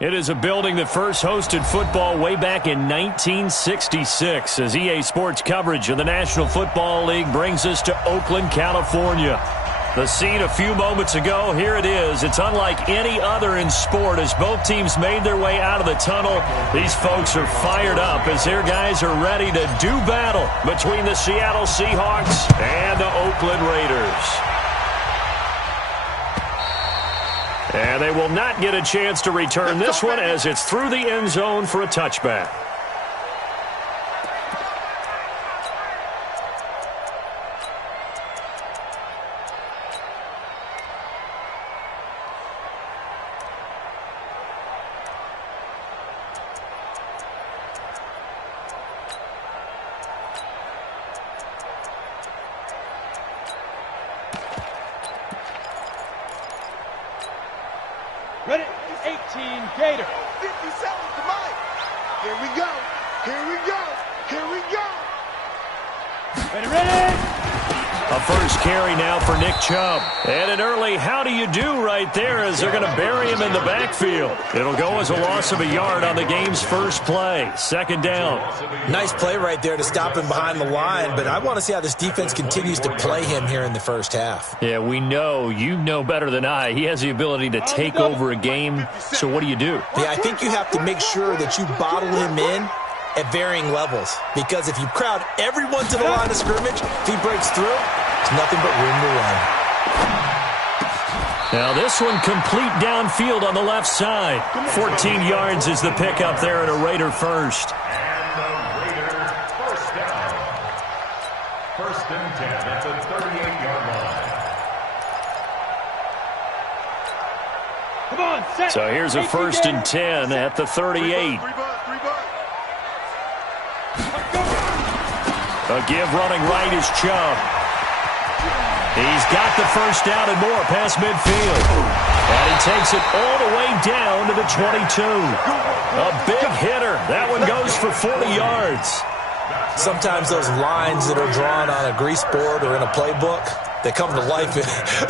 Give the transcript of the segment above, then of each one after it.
It is a building that first hosted football way back in 1966 as EA Sports coverage of the National Football League brings us to Oakland, California. The scene a few moments ago, here it is. It's unlike any other in sport as both teams made their way out of the tunnel. These folks are fired up as their guys are ready to do battle between the Seattle Seahawks and the Oakland Raiders. And they will not get a chance to return this one as it's through the end zone for a touchback. Ready, 18, Gator. 57 to Mike. Here we go. Here we go. Here we go. Ready, ready. A first carry now for Nick Chubb. And an early how do you do right there as they're going to bury him in the backfield. It'll go as a loss of a yard on the game's first play. Second down. Nice play right there to stop him behind the line, but I want to see how this defense continues to play him here in the first half. Yeah, we know, you know better than I, he has the ability to take over a game. So what do you do? Yeah, I think you have to make sure that you bottle him in at varying levels, because if you crowd everyone to the line of scrimmage, if he breaks through, there's nothing but room to run. Now this one complete downfield on the left side. 14 yards is the pickup there at a Raider first. And the Raider first down. First and 10 at the 38-yard line. Come on, set. So here's a first and 10 at the 38. A give running right is Chubb. He's got the first down and more past midfield. And he takes it all the way down to the 22. A big hitter. That one goes for 40 yards. Sometimes those lines that are drawn on a grease board or in a playbook, they come to life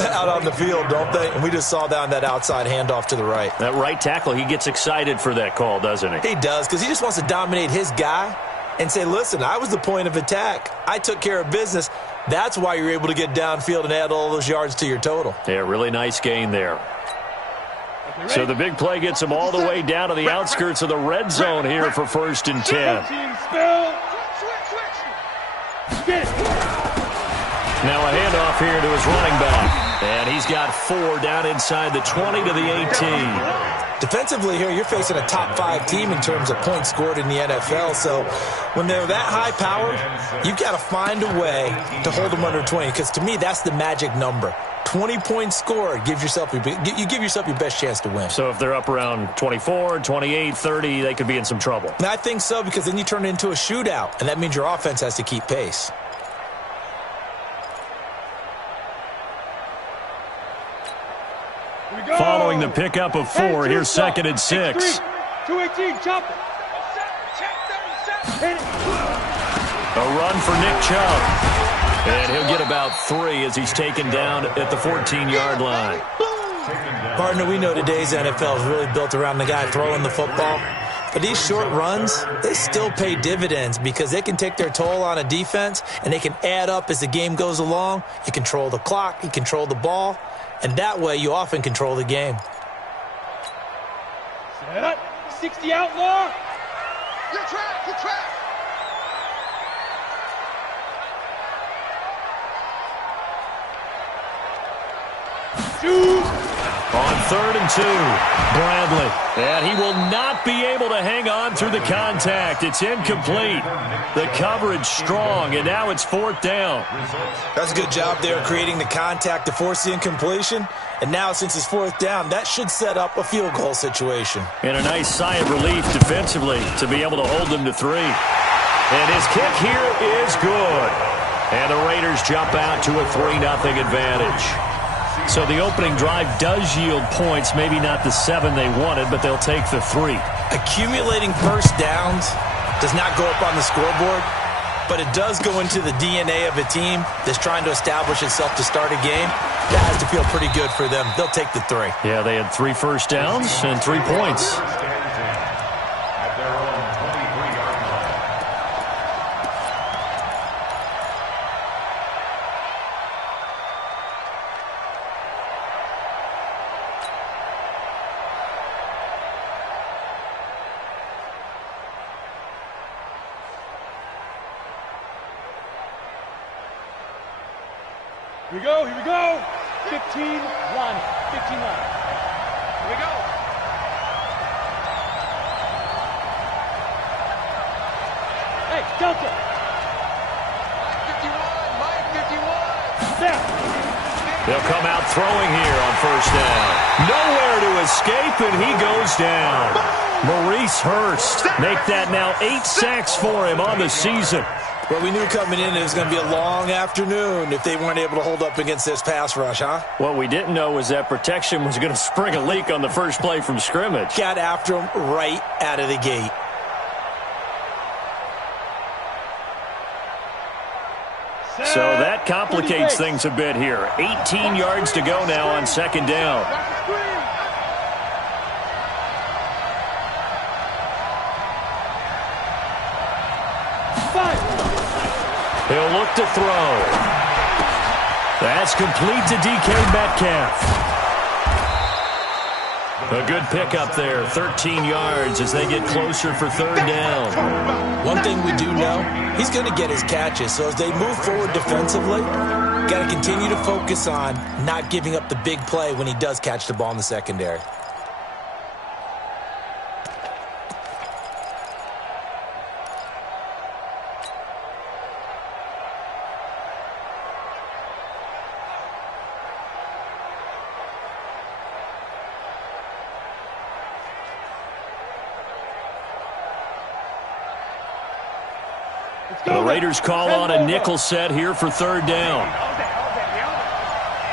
out on the field, don't they? And we just saw down that outside handoff to the right. That right tackle, he gets excited for that call, doesn't he? He does, because he just wants to dominate his guy and say, listen, I was the point of attack. I took care of business. That's why you're able to get downfield and add all those yards to your total. Yeah, really nice gain there. So the big play gets him all the way down to the outskirts of the red zone here for first and 10. Now a handoff here to his running back. And he's got 4 down inside the 20 to the 18. Defensively here, you're facing a top-5 team in terms of points scored in the NFL. So when they're that high-powered, you've got to find a way to hold them under 20. Because to me, that's the magic number. 20 points scored, you give yourself your best chance to win. So if they're up around 24, 28, 30, they could be in some trouble. And I think so, because then you turn it into a shootout, and that means your offense has to keep pace. Following the pickup of 4, here's second and 6. 218, chop it. A run for Nick Chubb. And he'll get about 3 as he's taken down at the 14-yard line. Partner, we know today's NFL is really built around the guy throwing the football. But these short runs, they still pay dividends because they can take their toll on a defense, and they can add up as the game goes along. You control the clock, you control the ball, and that way you often control the game. Set up. 60 outlaw. Good track, good track. Shoot. On 3rd and 2, Bradley. And he will not be able to hang on through the contact. It's incomplete. The coverage strong, and now it's 4th down. That's a good job there creating the contact to force the incompletion. And now since it's 4th down, that should set up a field goal situation. And a nice sigh of relief defensively to be able to hold them to 3. And his kick here is good. And the Raiders jump out to a 3-0 advantage. So the opening drive does yield points, maybe not the 7 they wanted, but they'll take the 3. Accumulating first downs does not go up on the scoreboard, but it does go into the DNA of a team that's trying to establish itself to start a game. That has to feel pretty good for them. They'll take the 3. Yeah, they had 3 first downs and 3 points. At their own 23-yard line. Here we go, here we go. 15 line. 15 line. Here we go. Hey, Delta. Mike 51. There. They'll come out throwing here on first down. Nowhere to escape, and he goes down. Maurice Hurst make that now 8 sacks for him on the season. Well, we knew coming in it was going to be a long afternoon if they weren't able to hold up against this pass rush, huh? What we didn't know was that protection was going to spring a leak on the first play from scrimmage. Got after him right out of the gate. So that complicates things a bit here. 18 yards to go now on second down. He'll look to throw. That's complete to DK Metcalf. A good pickup there, 13 yards as they get closer for third down. One thing we do know, he's going to get his catches. So as they move forward defensively, got to continue to focus on not giving up the big play when he does catch the ball in the secondary. The Raiders call on a nickel set here for third down.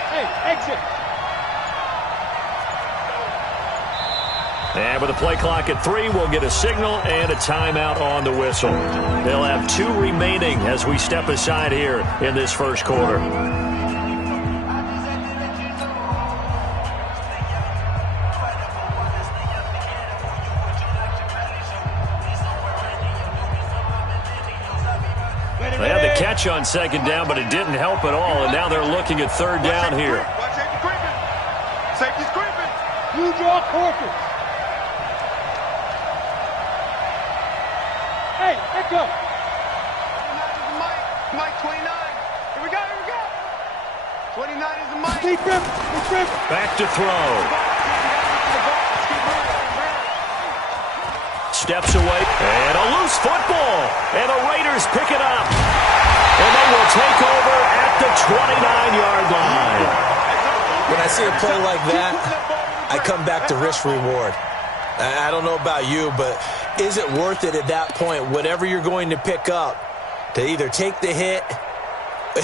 Hey, exit. And with a play clock at 3, we'll get a signal and a timeout on the whistle. They'll have 2 remaining as we step aside here in this first quarter. They had the catch on second down, but it didn't help at all, and now they're looking at third down here. Watch safety creeping. Safety's creeping. You draw Corker. Hey, echo. Mike 29. Here we go, here we go. 29 is the Mike. Keep grip, keep grip. Back to throw. Steps away, and a loose football. And the Raiders pick it up. And they will take over at the 29-yard line. When I see a play like that, I come back to risk-reward. I don't know about you, but is it worth it at that point, whatever you're going to pick up, to either take the hit,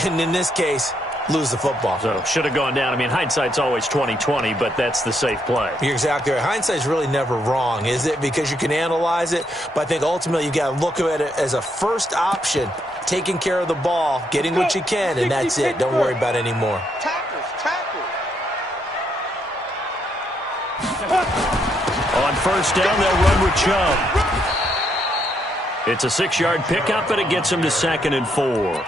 and in this case, lose the football? So, should have gone down. I mean, hindsight's always 20/20, but that's the safe play. You're exactly right. Hindsight's really never wrong, is it? Because you can analyze it, but I think ultimately you got to look at it as a first option, taking care of the ball, getting what you can, and that's it. Don't worry about it anymore. Tackles. On first down, they'll run with Chubb. It's a 6-yard pickup, and it gets them to 2nd and 4.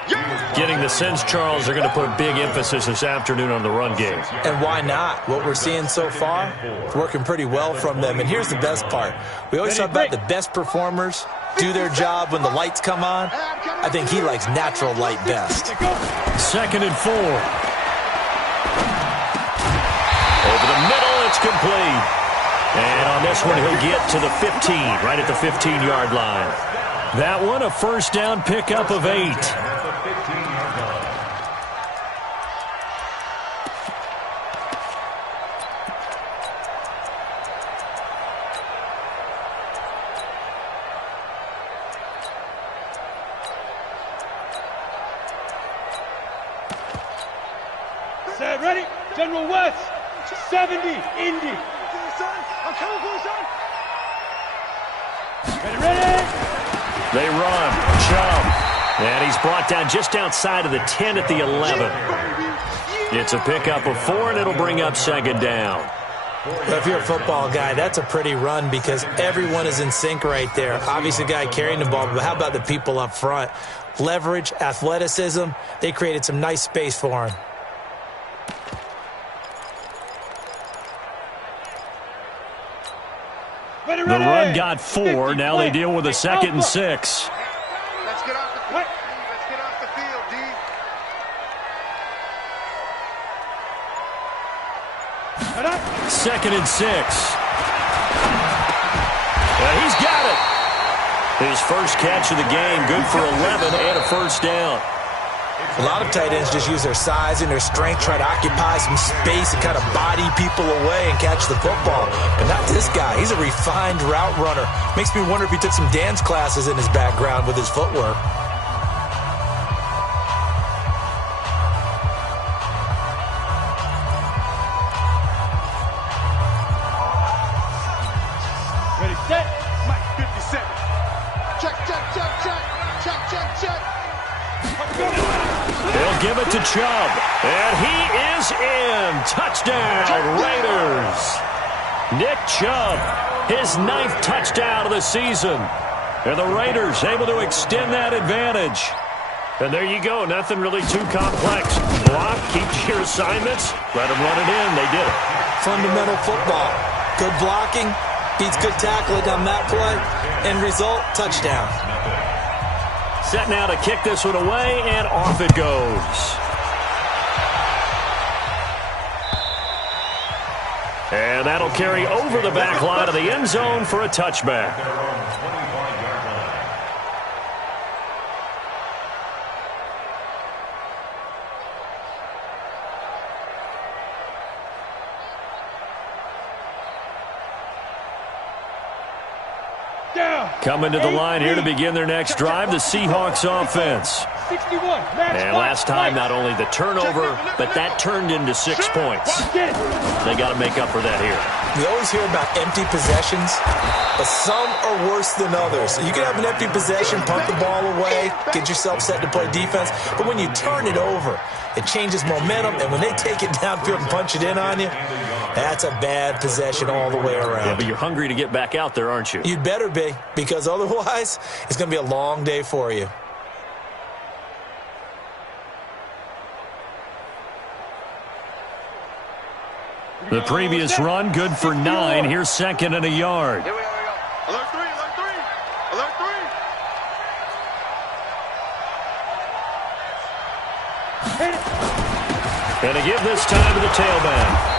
Getting the sense, Charles, they're going to put a big emphasis this afternoon on the run game. And why not? What we're seeing so far, it's working pretty well from them. And here's the best part. We always talk about the best performers do their job when the lights come on. I think he likes natural light best. 2nd and 4. Over the middle, it's complete. And on this one, he'll get to the 15, right at the 15-yard line. That one, a first down pickup of 8. Set, ready? General West. 70, Indy. I'm coming for you, son. Ready? They run. Chubb. And he's brought down just outside of the 10 at the 11. It's a pickup of 4, and it'll bring up second down. Well, if you're a football guy, that's a pretty run because everyone is in sync right there. Obviously, the guy carrying the ball, but how about the people up front? Leverage, athleticism, they created some nice space for him. The run got 4. Now they deal with a 2nd and 6. Let's get off the field. Let's get off the field, D. 2nd and 6. He's got it. His first catch of the game, good for 11 and a first down. A lot of tight ends just use their size and their strength, try to occupy some space and kind of body people away and catch the football. But not this guy. He's a refined route runner. Makes me wonder if he took some dance classes in his background with his footwork. Ready, set. Mike, 57. Check, check, check, check. Check, check, check. They'll give it to Chubb, and he is in. Touchdown, Raiders. Nick Chubb, his 9th touchdown of the season. And the Raiders able to extend that advantage. And there you go, nothing really too complex. Block, keep your assignments, let them run it in. They did it. Fundamental football. Good blocking, beats good tackling on that play, end result, touchdown. Set now to kick this one away, and off it goes. And that'll carry over the back line of the end zone for a touchback. Coming to the line here to begin their next drive, the Seahawks offense. 61. And last time, not only the turnover, but that turned into 6 points. They got to make up for that here. We always hear about empty possessions, but some are worse than others. You can have an empty possession, punt the ball away, get yourself set to play defense, but when you turn it over, it changes momentum, and when they take it downfield and punch it in on you, that's a bad possession all the way around. Yeah, but you're hungry to get back out there, aren't you? You'd better be, because otherwise, it's going to be a long day for you. The previous run, good for 9. Here's 2nd and a yard. Here we go, Alert 3, alert 3. Alert 3. And to give this time to the tailback.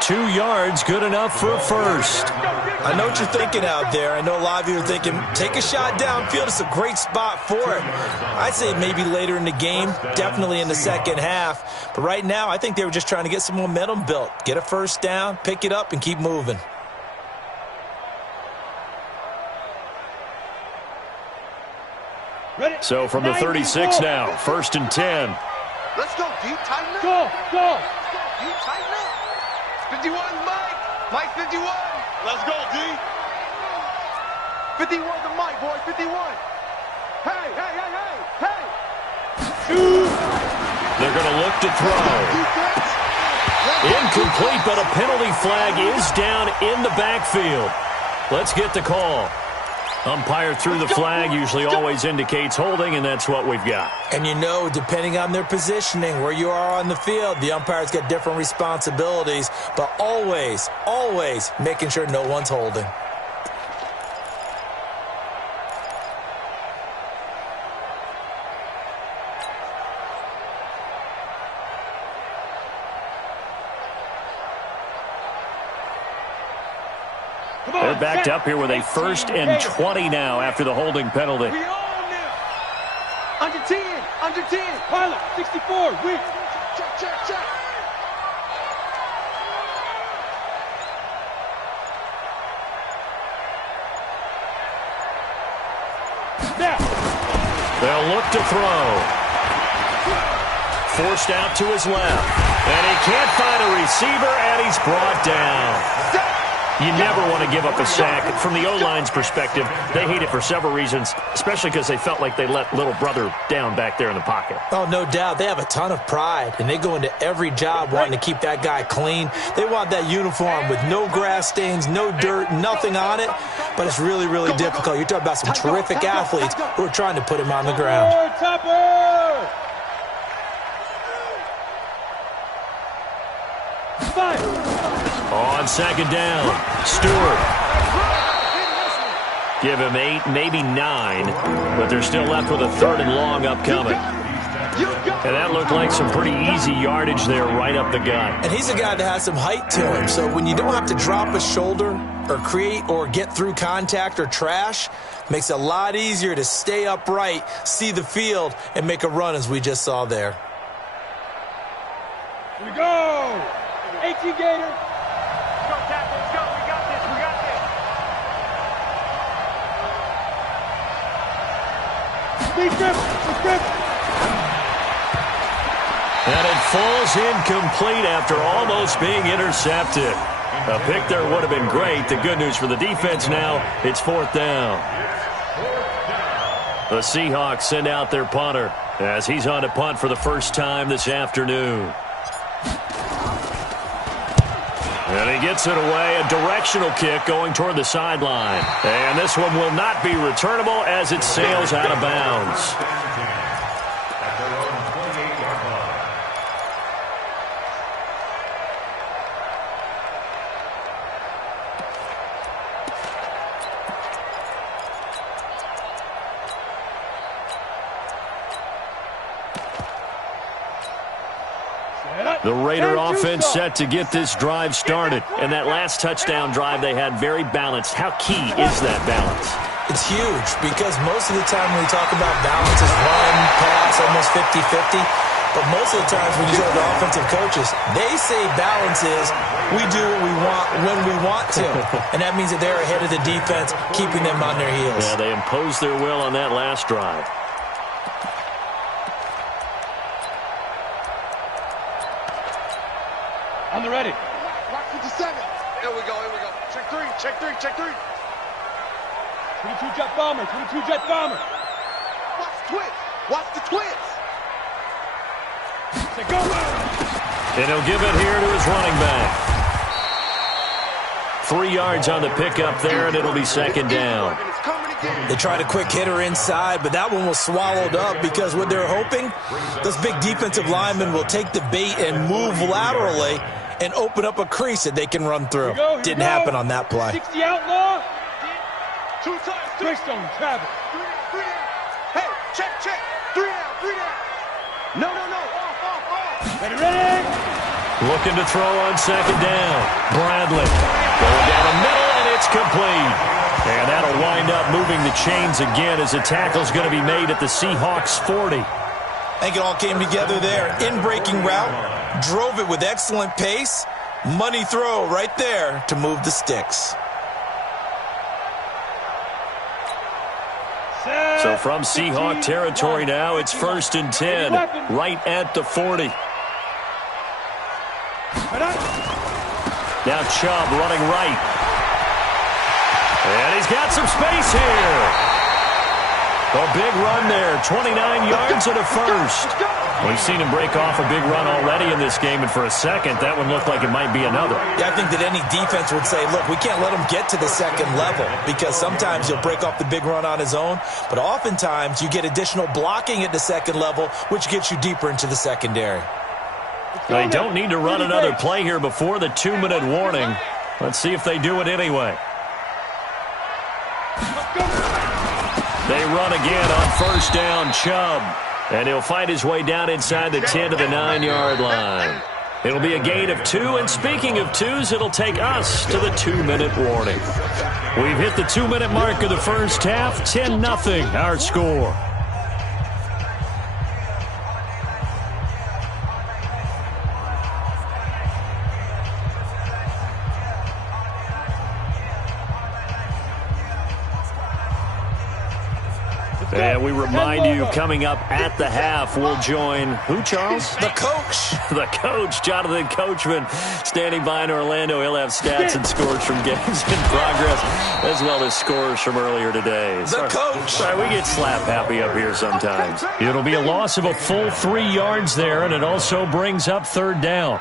2 yards, good enough for a first. I know what you're thinking out there. I know a lot of you are thinking, take a shot downfield. It's a great spot for it. I'd say maybe later in the game, definitely in the second half. But right now, I think they were just trying to get some momentum built. Get a first down, pick it up, and keep moving. So from the 36 now, 1st and 10. Let's go, D. Tighten up. Go, go. D. Tighten up. 51, Mike. Mike, 51. Let's go, D. 51 to Mike, boy. 51. Hey, hey, hey, hey, hey. They're going to look to throw. Incomplete, but a penalty flag is down in the backfield. Let's get the call. Umpire threw the flag, usually always indicates holding, and that's what we've got. And you know, depending on their positioning, where you are on the field, the umpire's got different responsibilities, but always, always making sure no one's holding. They're backed up here with a 1st and 20 now after the holding penalty. We own them. Under 10, under 10. Pilot, 64, weak. Check, check, check. Now. They'll look to throw. Forced out to his left. And he can't find a receiver, and he's brought down. You never want to give up a sack. From the O-line's perspective, they hate it for several reasons, especially because they felt like they let little brother down back there in the pocket. Oh, no doubt. They have a ton of pride, and they go into every job wanting to keep that guy clean. They want that uniform with no grass stains, no dirt, nothing on it, but it's really, really difficult. You're talking about some terrific athletes who are trying to put him on the ground. On second down, Stewart. Give him 8, maybe 9, but they're still left with a 3rd and long upcoming. And that looked like some pretty easy yardage there right up the gut. And he's a guy that has some height to him, so when you don't have to drop a shoulder or create or get through contact or trash, makes it a lot easier to stay upright, see the field, and make a run as we just saw there. Here we go! 18 Gator. Let's go, Tackle. Let's go. We got this. We got this. And it falls incomplete after almost being intercepted. A pick there would have been great. The good news for the defense now, it's 4th down. The Seahawks send out their punter as he's on to punt for the first time this afternoon. And he gets it away, a directional kick going toward the sideline. And this one will not be returnable as it sails out of bounds. The Raider offense set to get this drive started. And that last touchdown drive they had very balanced. How key is that balance? It's huge because most of the time when we talk about balance is run, pass, almost 50-50. But most of the times when you talk to offensive coaches, they say balance is we do what we want when we want to. And that means that they're ahead of the defense, keeping them on their heels. Yeah, they imposed their will on that last drive. On the ready. Rock 57. Here we go, here we go. Check 3, check 3, check 3. 22 jet bomber, 22 jet bomber. Watch the twins. Watch the twins. Say go. And he'll give it here to his running back. 3 yards on the pickup there, and it'll be 2nd down. They tried a quick hitter inside, but that one was swallowed up because what they're hoping, those big defensive linemen will take the bait and move laterally and open up a crease that they can run through. Didn't happen on that play. 60 outlaw. 2 times. Greystone, Travis. 3 down. Hey, check, check. 3 down, 3 down. No. Off. Ready. Looking to throw on 2nd down. Bradley going down the middle, and it's complete. And that'll wind up moving the chains again as the tackle's going to be made at the Seahawks 40. I think it all came together there. In-breaking route, drove it with excellent pace. Money throw right there to move the sticks. So from Seahawk territory now, it's 1st and 10, right at the 40. Now Chubb running right. And he's got some space here. A big run there, 29 yards and a first. We've seen him break off a big run already in this game, and for a second, that one looked like it might be another. Yeah, I think that any defense would say, look, we can't let him get to the 2nd level because sometimes he'll break off the big run on his own, but oftentimes you get additional blocking at the 2nd level, which gets you deeper into the secondary. They don't need to run another play here before the 2-minute warning. Let's see if they do it anyway. They run again on 1st down, Chubb. And he'll fight his way down inside the 10 to the 9-yard line. It'll be a gain of 2, and speaking of 2s, it'll take us to the 2-minute warning. We've hit the 2-minute mark of the first half, 10-0 our score. And we remind you, coming up at the half, we'll join who, Charles? The coach. The coach, Jonathan Coachman, standing by in Orlando. He'll have stats and scores from games in progress, as well as scores from earlier today. The coach. Sorry, we get slap happy up here sometimes. It'll be a loss of a full 3 yards there, and it also brings up third down.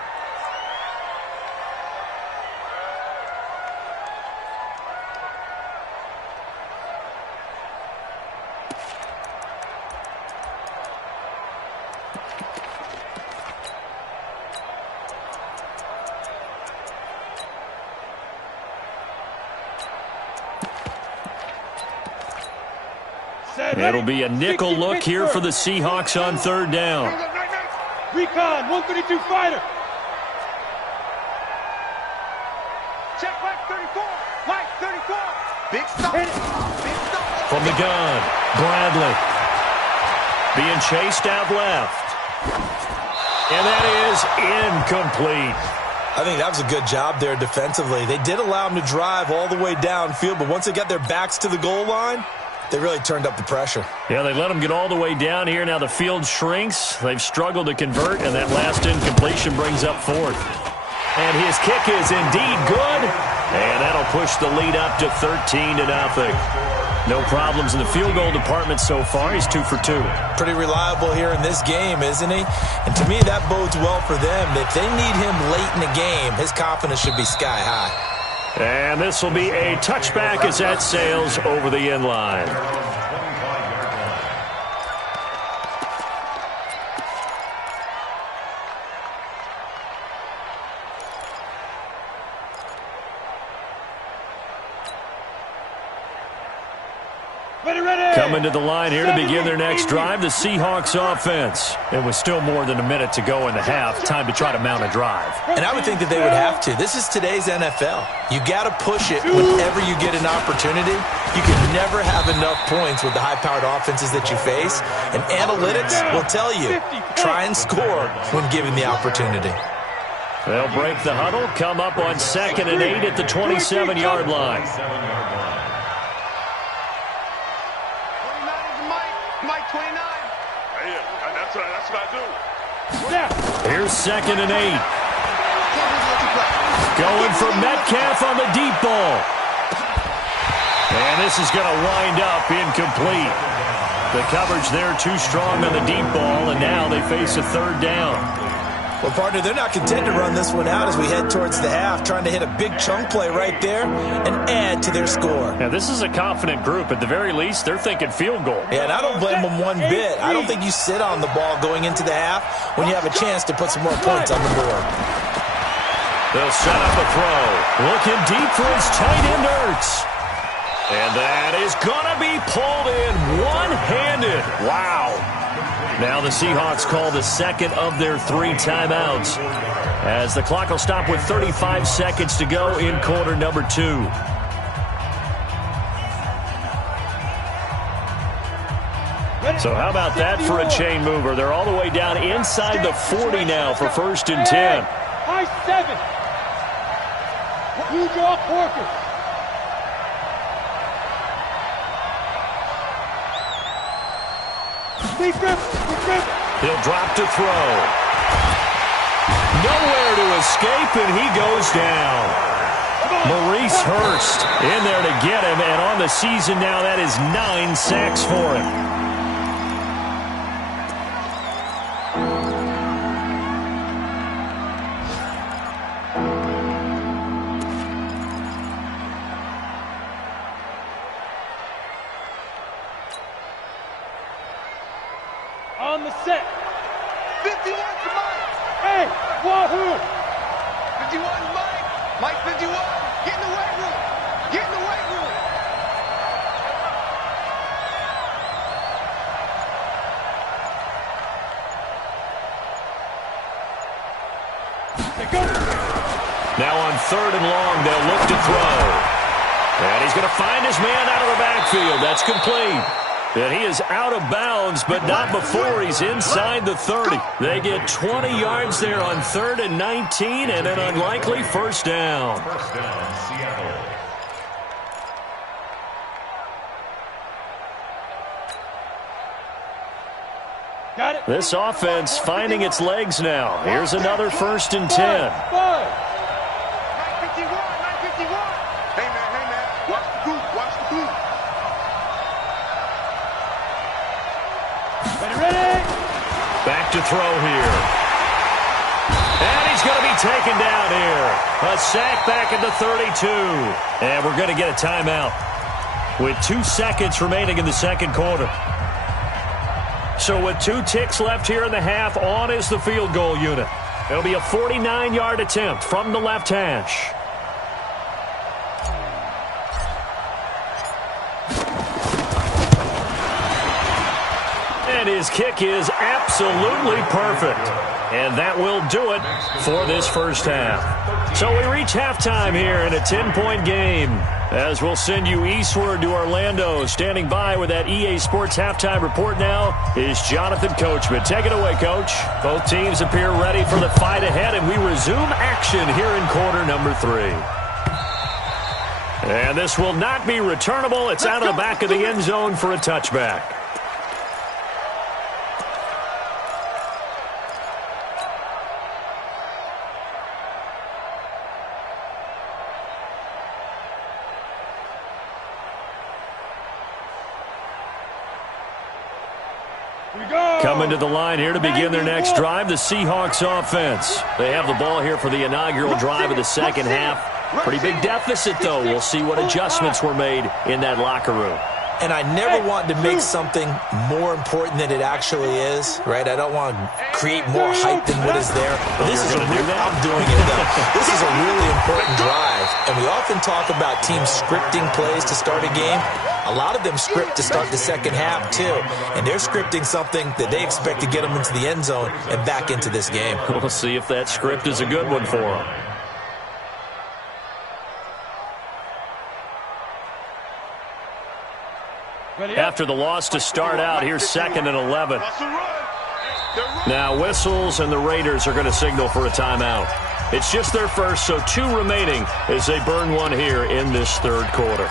It'll be a nickel look here for the Seahawks on third down. Recon, 132 fighter. Check right 34. Right 34. Big stop. Big stop. From the gun, Bradley. Being chased out left. And that is incomplete. I think that was a good job there defensively. They did allow them to drive all the way downfield, but once they got their backs to the goal line, they really turned up the pressure. Yeah, they let them get all the way down here. Now the field shrinks. They've struggled to convert, and that last incompletion brings up fourth. And his kick is indeed good, and that'll push the lead up to 13-0. No problems in the field goal department so far. He's 2 for 2. Pretty reliable here in this game, isn't he? And to me, that bodes well for them. If they need him late in the game, his confidence should be sky high. And this will be a touchback as that sails over the end line. Coming to the line here to begin their next drive, the Seahawks offense. And with still more than a minute to go in the half, time to try to mount a drive. And I would think that they would have to. This is today's NFL. You got to push it whenever you get an opportunity. You can never have enough points with the high-powered offenses that you face. And analytics will tell you, try and score when given the opportunity. They'll break the huddle, come up on 2nd and 8 at the 27-yard line. That's what I do. Here's 2nd and 8. Going for Metcalf on the deep ball. And this is going to wind up incomplete. The coverage there too strong on the deep ball, and now they face a third down. Well, partner, they're not content to run this one out as we head towards the half, trying to hit a big chunk play right there and add to their score. Now, this is a confident group. At the very least, they're thinking field goal. Yeah, and I don't blame them one bit. I don't think you sit on the ball going into the half when you have a chance to put some more points on the board. They'll set up a throw. Looking deep for his tight end, Ertz. And that is going to be pulled in one-handed. Wow. Now the Seahawks call the second of their 3 timeouts as the clock will stop with 35 seconds to go in quarter number 2. So how about that for a chain mover? They're all the way down inside the 40 now for 1st and 10. High 7. Blue jaw Porker. He'll drop to throw. Nowhere to escape, and he goes down. Maurice Hurst in there to get him, and on the season now, that is 9 sacks for him. On the set. 51 to Mike. Hey, Wahoo. 51 Mike. Mike 51. Get in the weight room. Get in the weight room. Now on 3rd and long, they'll look to throw. And he's going to find his man out of the backfield. That's complete. And he is out of bounds, but not before he's inside the 30. They get 20 yards there on 3rd and 19, and an unlikely first down. First down, Seattle. Got it. This offense finding its legs now. Here's another 1st and 10. 951. Hey, man. Watch the boot. Ready. Back to throw here. And he's going to be taken down here. A sack back at the 32. And we're going to get a timeout with 2 seconds remaining in the second quarter. So with 2 ticks left here in the half, on is the field goal unit. It'll be a 49-yard attempt from the left hash. And his kick is absolutely perfect. And that will do it for this first half. So we reach halftime here in a 10-point game. As we'll send you eastward to Orlando. Standing by with that EA Sports halftime report now is Jonathan Coachman. Take it away, Coach. Both teams appear ready for the fight ahead, and we resume action here in quarter number 3. And this will not be returnable. It's out of the back of the end zone for a touchback. Coming to the line here to begin their next drive, the Seahawks offense. They have the ball here for the inaugural drive of the second half. Pretty big deficit, though. We'll see what adjustments were made in that locker room. And I never want to make something more important than it actually is, right? I don't want to create more hype than what is there. But this is I'm doing it, though. This is a really important drive. And we often talk about teams scripting plays to start a game. A lot of them script to start the second half, too. And they're scripting something that they expect to get them into the end zone and back into this game. We'll see if that script is a good one for them. After the loss to start out, here's 2nd and 11. Now whistles, and the Raiders are going to signal for a timeout. It's just their first, so 2 remaining as they burn one here in this third quarter.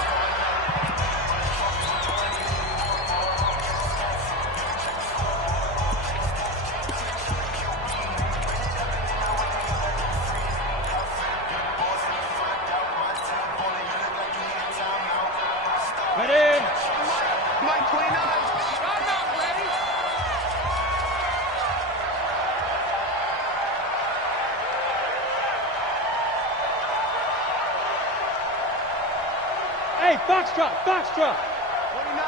Foxtrot. 29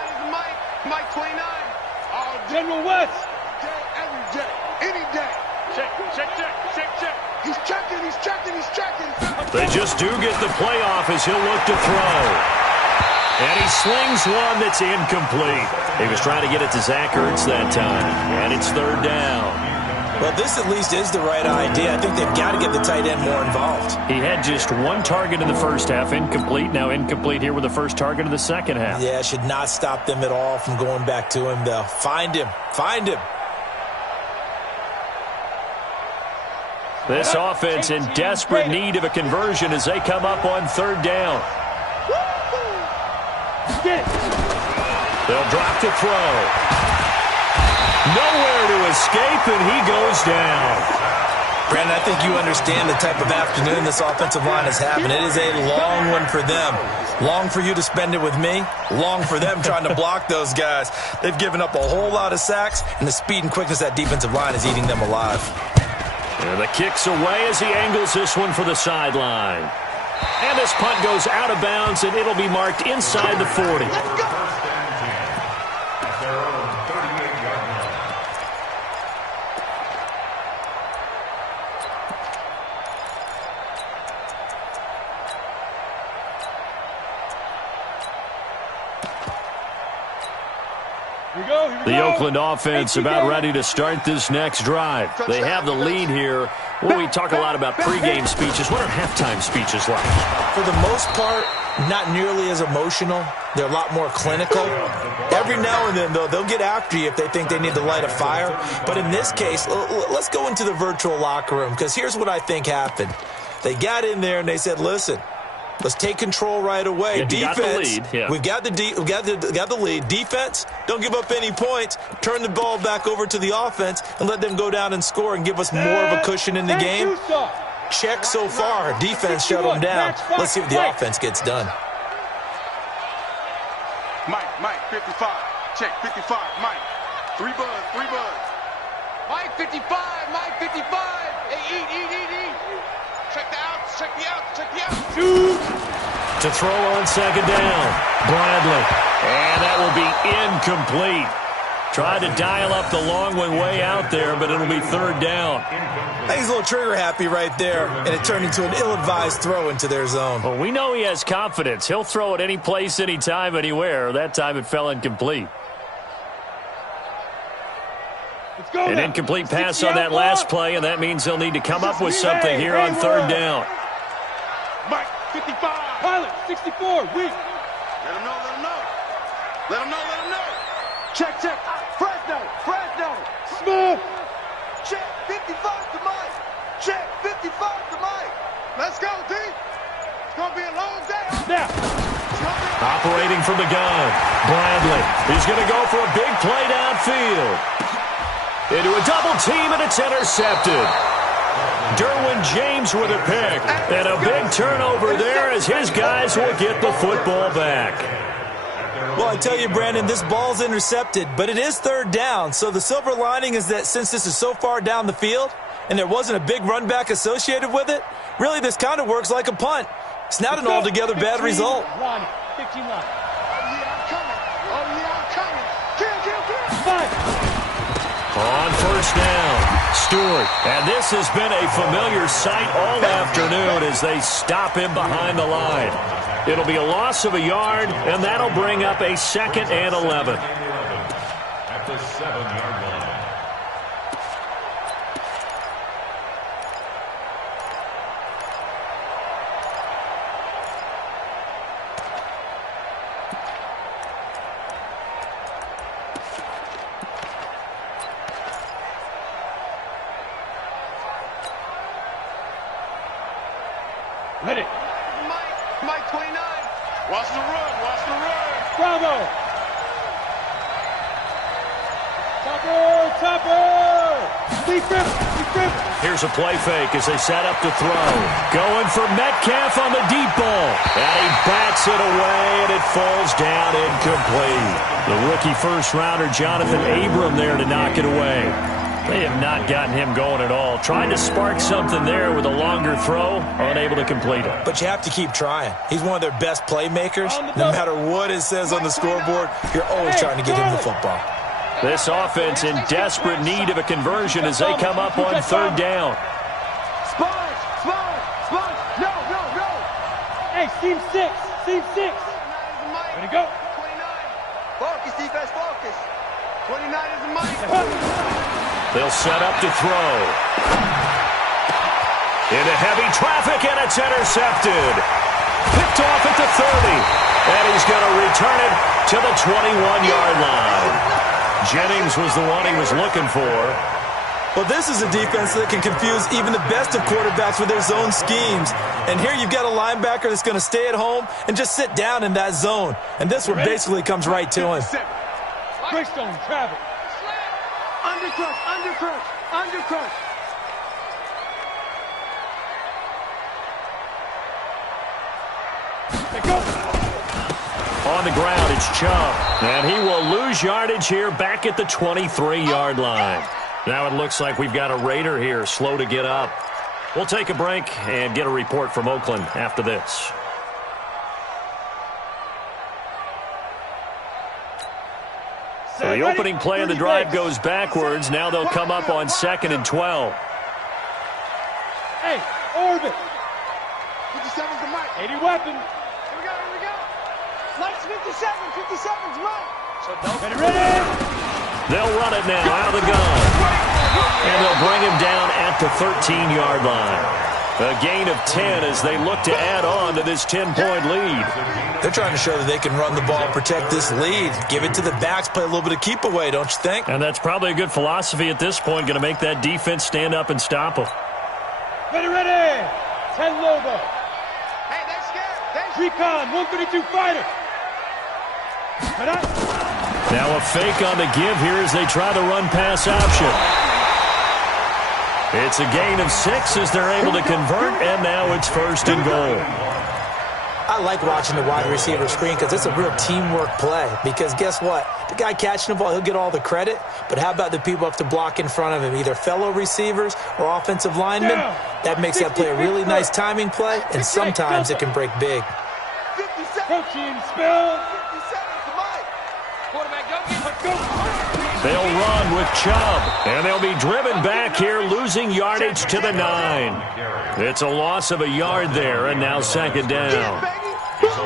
is the Mike 29. General West. Every day, any day. Check. He's checking. They just do get the playoff as he'll look to throw. And he slings one that's incomplete. He was trying to get it to Zach Ertz that time. And it's 3rd down. Well, this at least is the right idea. I think they've got to get the tight end more involved. He had just 1 target in the first half, incomplete. Now incomplete here with the first target of the second half. Yeah, should not stop them at all from going back to him, though. Find him. This offense in desperate need of a conversion as they come up on 3rd down. They'll drop to throw. Nowhere to escape, and he goes down. Brandon, I think you understand the type of afternoon this offensive line is having. It is a long one for them. Long for you to spend it with me. Long for them trying to block those guys. They've given up a whole lot of sacks, and the speed and quickness of that defensive line is eating them alive. And the kick's away as he angles this one for the sideline. And this punt goes out of bounds, and it'll be marked inside the 40. The Oakland offense about ready to start this next drive. They have the lead here. When we talk a lot about pregame speeches, what are halftime speeches like? For the most part, not nearly as emotional. They're a lot more clinical. Every now and then, though, they'll get after you if they think they need to light a fire. But in this case, let's go into the virtual locker room, because here's what I think happened. They got in there and they said, listen, Let's take control right away. Yeah, Defense, got the lead. Yeah. we've got the lead. Defense, don't give up any points. Turn the ball back over to the offense and let them go down and score and give us more of a cushion in the game. Check so far. Defense shut them down. Let's see what the offense gets done. Mike, 55. Check, 55. Mike. 3 buds. Mike 55, Mike 55. Hey, eat. Check the outs. Shoot. To throw on second down. Bradley. And that will be incomplete. Tried to dial up the long way out there, but it'll be third down. I think he's a little trigger happy right there, and it turned into an ill-advised throw into their zone. Well, we know he has confidence. He'll throw it any place, anytime, anywhere. That time it fell incomplete. An incomplete pass on that last play, and that means they'll need to come up with something here on third down. Mike, 55. Pilot, 64, weak. Let him know. Check. Fresno. Smooth. Check, 55 to Mike. Check, 55 to Mike. Let's go, D. It's going to be a long day. Snap. Operating from the gun, Bradley. He's going to go for a big play downfield. Into a double team, and it's intercepted. Derwin James with a pick. And a big turnover there as his guys will get the football back. Well, I tell you, Brandon, this ball's intercepted, but it is third down. So the silver lining is that since this is so far down the field and there wasn't a big run back associated with it, really this kind of works like a punt. It's not an altogether bad result. 15 line. I'm coming. Kill. 5. On first down, Stewart. And this has been a familiar sight all afternoon as they stop him behind the line. It'll be a loss of a yard, and that'll bring up a 2nd and 11. At the 7-yard line. Ready. Mike 29. Watch the run. Bravo. Topper. Defense. Here's a play fake as they set up to throw. Going for Metcalf on the deep ball. And he bats it away, and it falls down incomplete. The rookie first-rounder, Jonathan Abram, there to knock it away. They have not gotten him going at all. Trying to spark something there with a longer throw, unable to complete it. But you have to keep trying. He's one of their best playmakers. No matter what it says on the scoreboard, you're always trying to get him the football. This offense in desperate need of a conversion as they come up on third down. Sponge. No. Hey, seam 6. Ready to go. 29. Focus, defense, focus. 29 is a Mike. They'll set up to throw. Into heavy traffic, and it's intercepted. Picked off at the 30. And he's going to return it to the 21-yard line. Jennings was the one he was looking for. Well, this is a defense that can confuse even the best of quarterbacks with their zone schemes. And here you've got a linebacker that's going to stay at home and just sit down in that zone. And this one basically comes right to him. Greystone, travel. Undercrush. On the ground, it's Chubb. And he will lose yardage here back at the 23-yard line. Now it looks like we've got a Raider here, slow to get up. We'll take a break and get a report from Oakland after this. So the opening play of the drive goes backwards. Now they'll come up on 2nd and 12. Hey, orbit. 57's the Mike. 80 weapon. Here we go. Mike's 57. 57's Mike. Ready. They'll run it now out of the gun. And they'll bring him down at the 13-yard line. A gain of 10 as they look to add on to this 10-point lead. They're trying to show that they can run the ball and protect this lead. Give it to the backs, play a little bit of keep away, don't you think? And that's probably a good philosophy at this point, going to make that defense stand up and stop them. Ready. 10 Lobo. Hey, they're scared. Recon 132 fighter. Now a fake on the give here as they try the run-pass option. It's a gain of 6 as they're able to convert, and now it's 1st and goal. I like watching the wide receiver screen because it's a real teamwork play. Because guess what? The guy catching the ball, he'll get all the credit. But how about the people up to block in front of him, either fellow receivers or offensive linemen? That makes that play a really nice timing play, and sometimes it can break big. Protein spill. They'll run with Chubb, and they'll be driven back here, losing yardage to the 9. It's a loss of a yard there, and now 2nd down.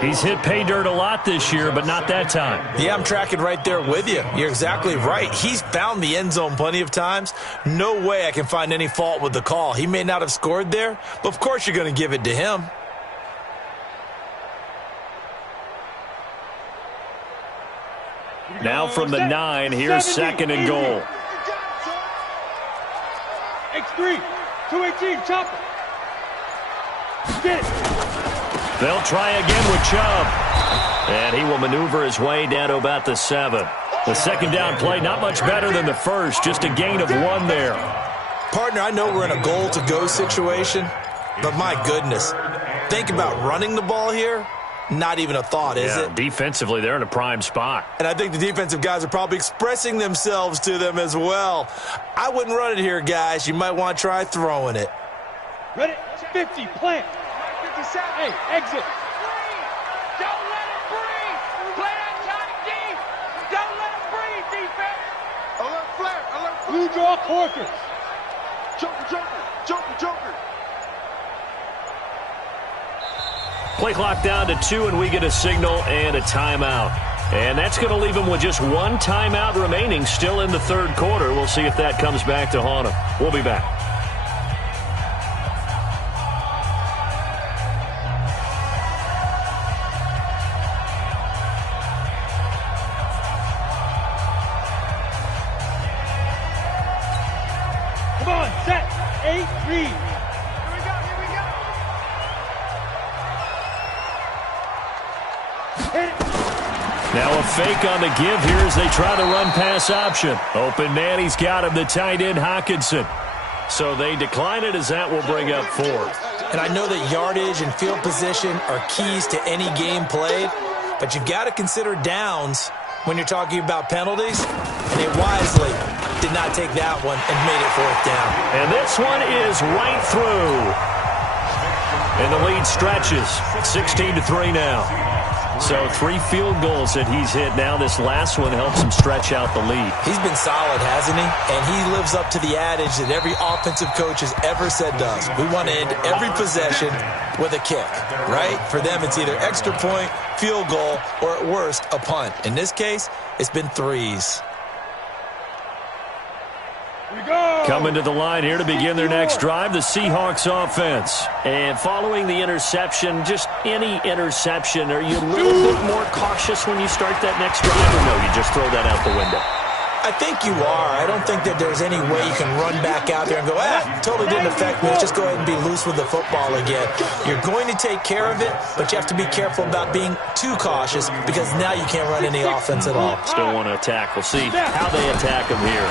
He's hit pay dirt a lot this year, but not that time. Yeah, I'm tracking right there with you. You're exactly right. He's found the end zone plenty of times. No way I can find any fault with the call. He may not have scored there, but of course you're going to give it to him. Now from the 9, here's 2nd and goal. X3, 218, chopper. Get it. They'll try again with Chubb. And he will maneuver his way down to about the 7. The 2nd down play, not much better than the first, just a gain of 1 there. Partner, I know we're in a goal-to-go situation, but my goodness, think about running the ball here. Not even a thought, is it? Defensively, they're in a prime spot. And I think the defensive guys are probably expressing themselves to them as well. I wouldn't run it here, guys. You might want to try throwing it. Ready? 50, plant. 57. Hey, exit. Don't let him breathe. Play that time deep. Don't let him breathe, defense. Alert flare. Alert flare. Blue draw Corkers. Joker, joker. Joker, joker. Play clock down to 2, and we get a signal and a timeout. And that's going to leave them with just 1 timeout remaining still in the 3rd quarter. We'll see if that comes back to haunt them. We'll be back. Come on, set. 8, read. Now a fake on the give here as they try the run-pass option. Open man, he's got him, the tight end, Hockenson. So they decline it as that will bring up 4th. And I know that yardage and field position are keys to any game played, but you've got to consider downs when you're talking about penalties. And they wisely did not take that one and made it 4th down. And this one is right through. And the lead stretches, 16-3 now. So 3 field goals that he's hit now. This last one helps him stretch out the lead. He's been solid, hasn't he? And he lives up to the adage that every offensive coach has ever said to us. We want to end every possession with a kick, right? For them, it's either extra point, field goal, or at worst, a punt. In this case, it's been 3s. Coming to the line here to begin their next drive, the Seahawks offense. And following the interception, just any interception, are you a little bit more cautious when you start that next drive, or no, you just throw that out the window? I think you are. I don't think that there's any way you can run back out there and go, totally didn't affect me. Let's just go ahead and be loose with the football again. You're going to take care of it, but you have to be careful about being too cautious because now you can't run any offense at all. Still want to attack. We'll see how they attack him here.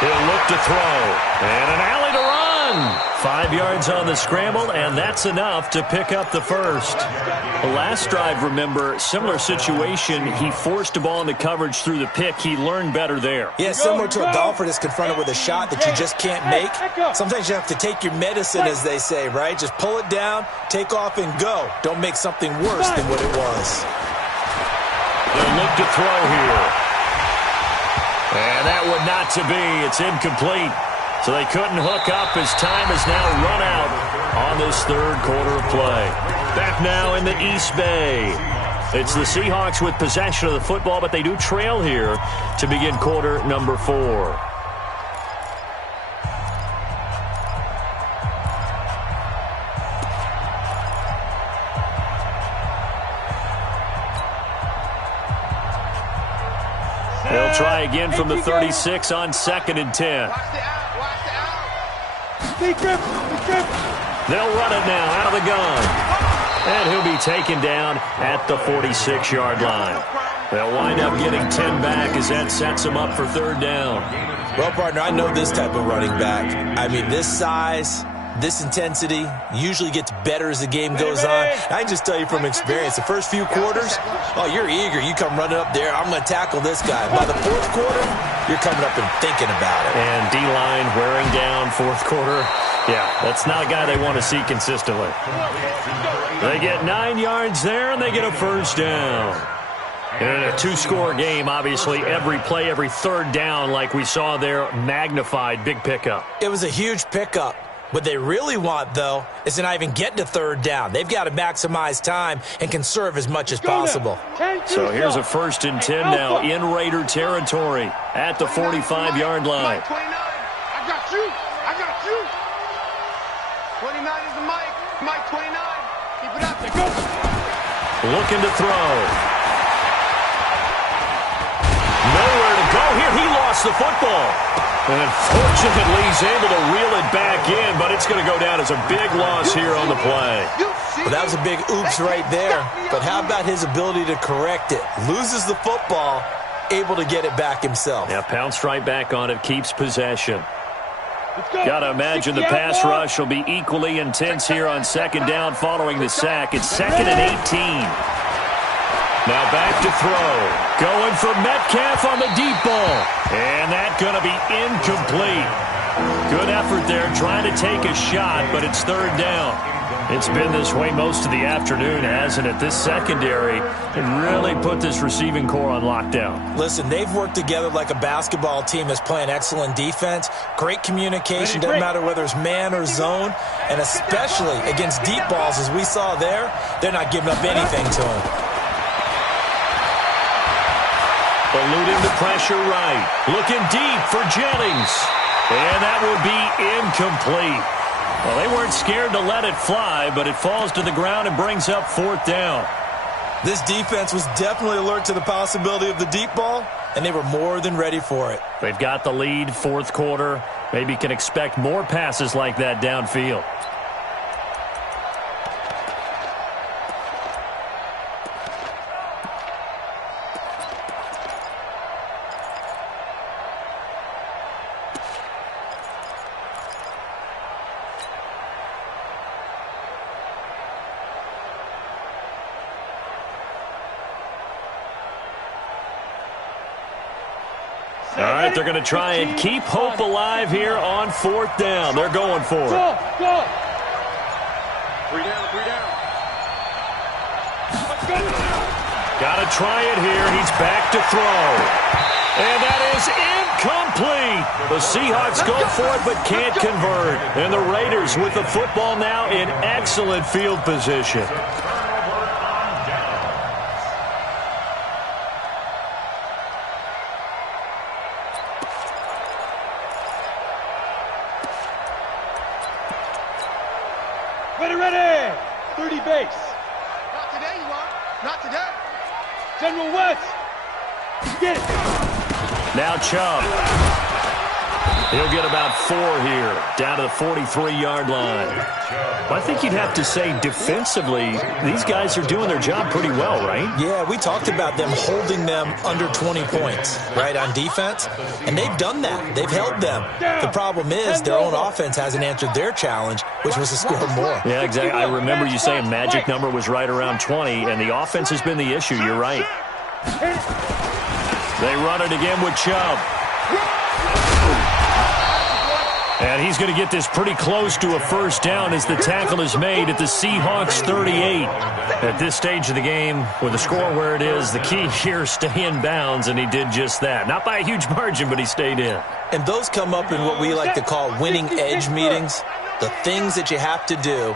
He'll look to throw. And an alley to run. 5 yards on the scramble, and that's enough to pick up the first. The last drive, remember, similar situation. He forced a ball into coverage through the pick. He learned better there. Yeah, similar to a golfer that's confronted with a shot that you just can't make. Sometimes you have to take your medicine, as they say, right? Just pull it down, take off, and go. Don't make something worse than what it was. They'll look to throw here. And that one not to be. It's incomplete. So they couldn't hook up as time has now run out on this 3rd quarter of play. Back now in the East Bay. It's the Seahawks with possession of the football, but they do trail here to begin quarter number 4. They'll try again from the 36 on 2nd and 10. They'll run it now out of the gun. And he'll be taken down at the 46-yard line. They'll wind up getting 10 back as that sets them up for third down. Well, partner, I know this type of running back. I mean, this size, this intensity usually gets better as the game goes on. I can just tell you from experience, the first few quarters, oh, you're eager. You come running up there, I'm going to tackle this guy. By the fourth quarter, you're coming up and thinking about it. And D-line wearing down fourth quarter. Yeah, that's not a guy they want to see consistently. They get 9 yards there, and they get a first down. And in a two-score game, obviously, every play, every third down, like we saw there, magnified, big pickup. It was a huge pickup. What they really want, though, is to not even get to third down. They've got to maximize time and conserve as much as possible. So here's a 1st and 10 now in Raider territory at the 45-yard line. Mike 29. I got you. I got you. 29 is the Mike. Mike 29. Keep it up there. Go. Looking to throw. Nowhere to go here. He lost the football. And unfortunately, he's able to reel it back in, but it's going to go down as a big loss here on the play. Well, that was a big oops right there. But how about his ability to correct it? Loses the football, able to get it back himself. Yeah, pounced right back on it, keeps possession. Got to imagine the pass rush will be equally intense here on second down following the sack. It's 2nd and 18. Now back to throw. Going for Metcalf on the deep ball. And that's going to be incomplete. Good effort there trying to take a shot, but it's third down. It's been this way most of the afternoon, hasn't it? This secondary can really put this receiving core on lockdown. Listen, they've worked together like a basketball team that's playing excellent defense. Great communication, doesn't matter whether it's man or zone. And especially against deep balls, as we saw there, they're not giving up anything to them. Eluding the pressure right. Looking deep for Jennings. And that will be incomplete. Well, they weren't scared to let it fly, but it falls to the ground and brings up fourth down. This defense was definitely alert to the possibility of the deep ball, and they were more than ready for it. They've got the lead, fourth quarter. Maybe can expect more passes like that downfield. All right, they're going to try and keep hope alive here on fourth down. They're going for it. Go. 3 down, 3 down. Let's go. Got to try it here. He's back to throw. And that is incomplete. The Seahawks go for it but can't convert. And the Raiders with the football now in excellent field position. Ready. 30 base. Not today, you are. Not today. General West. Get it. Now Chubb. He'll get about 4 here, down to the 43-yard line. Well, I think you'd have to say defensively, these guys are doing their job pretty well, right? Yeah, we talked about them holding them under 20 points, right, on defense. And they've done that. They've held them. The problem is their own offense hasn't answered their challenge, which was to score more. Yeah, exactly. I remember you saying magic number was right around 20, and the offense has been the issue. You're right. They run it again with Chubb. And he's going to get this pretty close to a first down as the tackle is made at the Seahawks 38. At this stage of the game, with the score where it is, the key here, stay in bounds, and he did just that. Not by a huge margin, but he stayed in. And those come up in what we like to call winning edge meetings. The things that you have to do,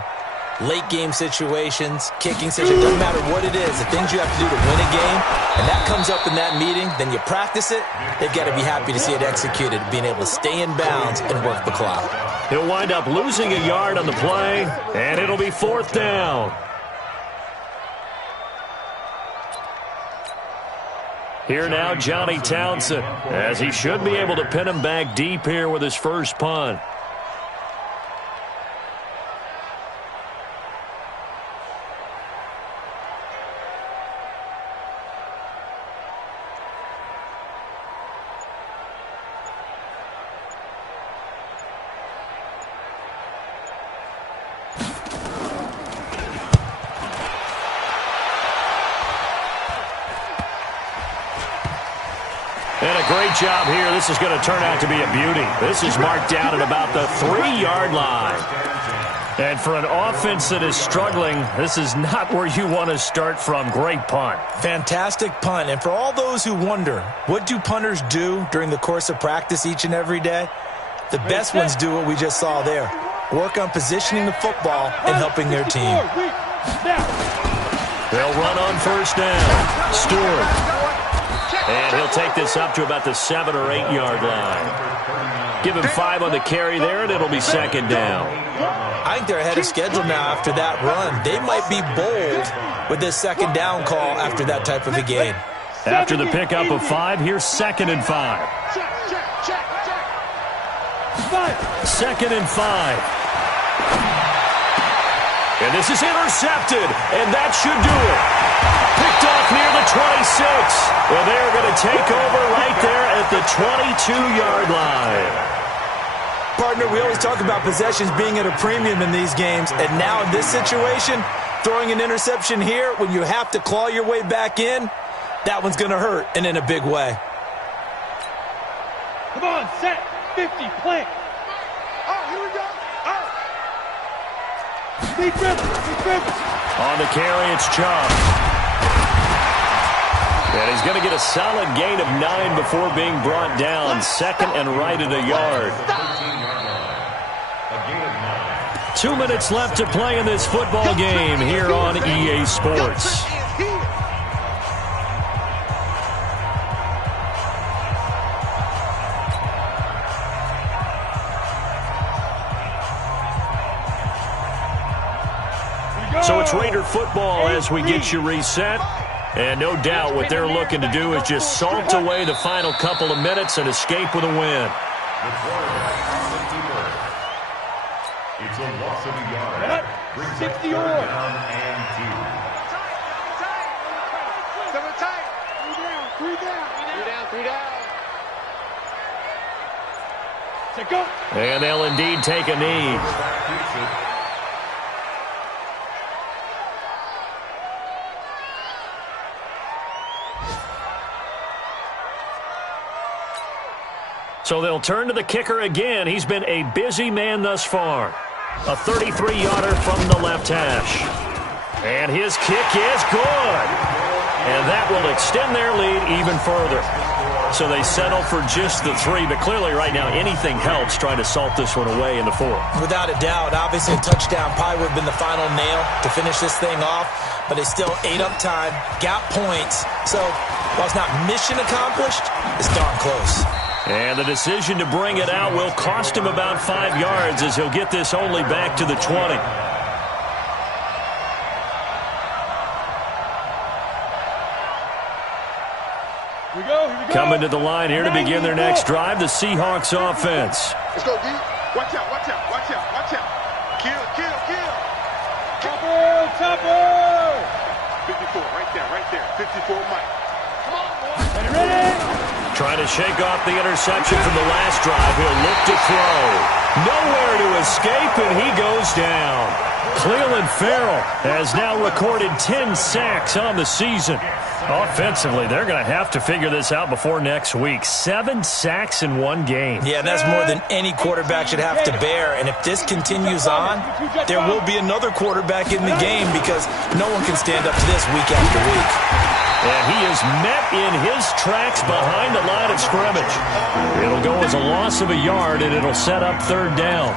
late game situations, kicking situations, doesn't matter what it is, the things you have to do to win a game, and that comes up in that meeting, then you practice it, they've got to be happy to see it executed, being able to stay in bounds and work the clock. He'll wind up losing a yard on the play, and it'll be fourth down. Here now, Johnny Townsend, as he should be able to pin him back deep here with his first punt. great job here. This is going to turn out to be a beauty. This is marked down at about the 3-yard line. And for an offense that is struggling, this is not where you want to start from. Great punt. Fantastic punt. And for all those who wonder, what do punters do during the course of practice each and every day? The best ones do what we just saw there. Work on positioning the football and helping their team. They'll run on first down. Stewart. And he'll take this up to about the 7 or 8 yard line. Give him 5 on the carry there, and it'll be second down. I think they're ahead of schedule now after that run. They might be bold with this second down call after that type of a game. After the pickup of 5, here's 2nd and 5. 2nd and 5. And this is intercepted, and that should do it. Picked off near the 26. And they're going to take over right there at the 22-yard line. Partner, we always talk about possessions being at a premium in these games, and now in this situation, throwing an interception here when you have to claw your way back in, that one's going to hurt, and in a big way. Come on, set, 50, plant. Oh, here we go. Oh. Big Rivers. On the carry, it's Chubb. And he's going to get a solid gain of 9 before being brought down. 2nd and right at a yard. 2 minutes left to play in this football game here on EA Sports. So it's Raider football as we get you reset. And no doubt what they're looking to do is just salt away the final couple of minutes and escape with a win. It's a loss of a yard. Brings 60 up 3rd yards. down and 2. Three down. Set, go. And they'll indeed take a knee. So they'll turn to the kicker again. He's been a busy man thus far. A 33-yarder from the left hash. And his kick is good. And that will extend their lead even further. So they settle for just the 3, but clearly right now anything helps trying to salt this one away in the 4th. Without a doubt, obviously a touchdown probably would have been the final nail to finish this thing off, but they still ate up time, got points. So while it's not mission accomplished, it's darn close. And the decision to bring it out will cost him about 5 yards as he'll get this only back to the 20. Here we go. Coming to the line here to begin their next drive, the Seahawks offense. Let's go, D. Watch out. Kill. Chopper. 54, right there. 54, Mike. Come on, boy. Ready? Trying to shake off the interception from the last drive. He'll look to throw. Nowhere to escape, and he goes down. Cleveland Farrell has now recorded 10 sacks on the season. Offensively, they're going to have to figure this out before next week. 7 sacks in one game. Yeah, and that's more than any quarterback should have to bear. And if this continues on, there will be another quarterback in the game because no one can stand up to this week after week. And he is met in his tracks behind the line of scrimmage. It'll go as a loss of a yard, and it'll set up 3rd down.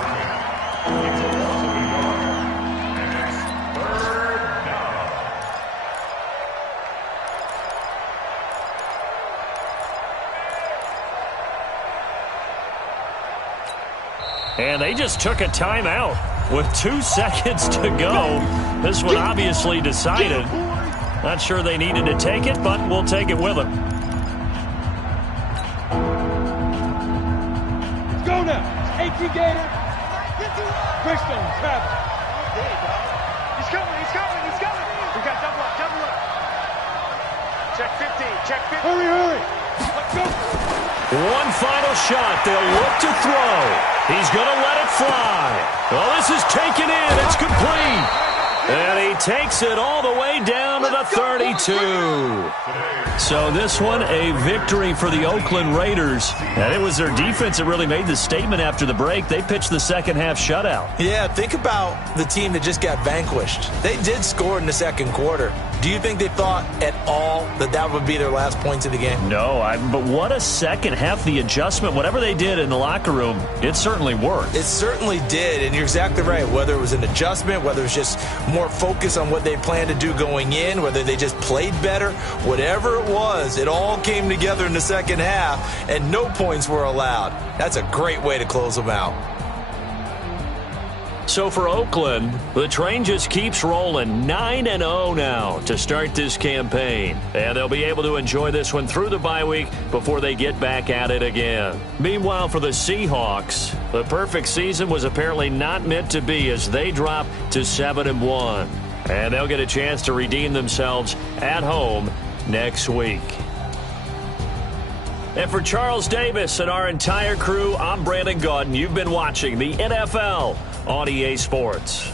And they just took a timeout with 2 seconds to go. This one obviously decided. Not sure they needed to take it, but we'll take it with them. Let's go now. 18 Gator. Christian, Travis. He's coming. We got double up. Check 15. Hurry. Let's go. One final shot. They'll look to throw. He's going to let it fly. Well, this is taken in. It's complete. And he takes it all the way down to the 32. So this one, a victory for the Oakland Raiders. And it was their defense that really made the statement after the break. They pitched the second half shutout. Yeah, think about the team that just got vanquished. They did score in the second quarter. Do you think they thought at all that that would be their last points of the game? No, but what a second half. The adjustment, whatever they did in the locker room, it certainly worked. It certainly did, and you're exactly right. Whether it was an adjustment, whether it was just more focus on what they planned to do going in, whether they just played better, whatever it was, it all came together in the second half, and no points were allowed. That's a great way to close them out. So for Oakland, the train just keeps rolling, 9-0 now to start this campaign. And they'll be able to enjoy this one through the bye week before they get back at it again. Meanwhile, for the Seahawks, the perfect season was apparently not meant to be as they drop to 7-1. And they'll get a chance to redeem themselves at home next week. And for Charles Davis and our entire crew, I'm Brandon Gaudin. You've been watching the NFL on EA Sports.